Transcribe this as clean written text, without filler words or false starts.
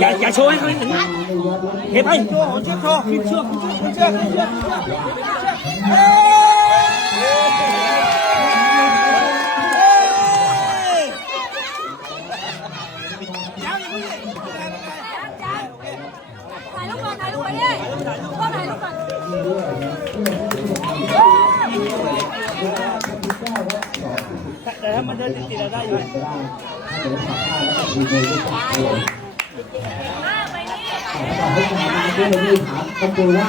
อย่าโชว์ให้เขาเห็นเฮ้ยไปโชว์เชือกโชว์ขึ้นเชือกถ่ายรูปก่อนดิก็ถ่ายรูปก่อนแต่ถ้ามันเดินติดๆเราได้อยู่ไปนี่ ให้มาที่นี่ถามเขาดูว่า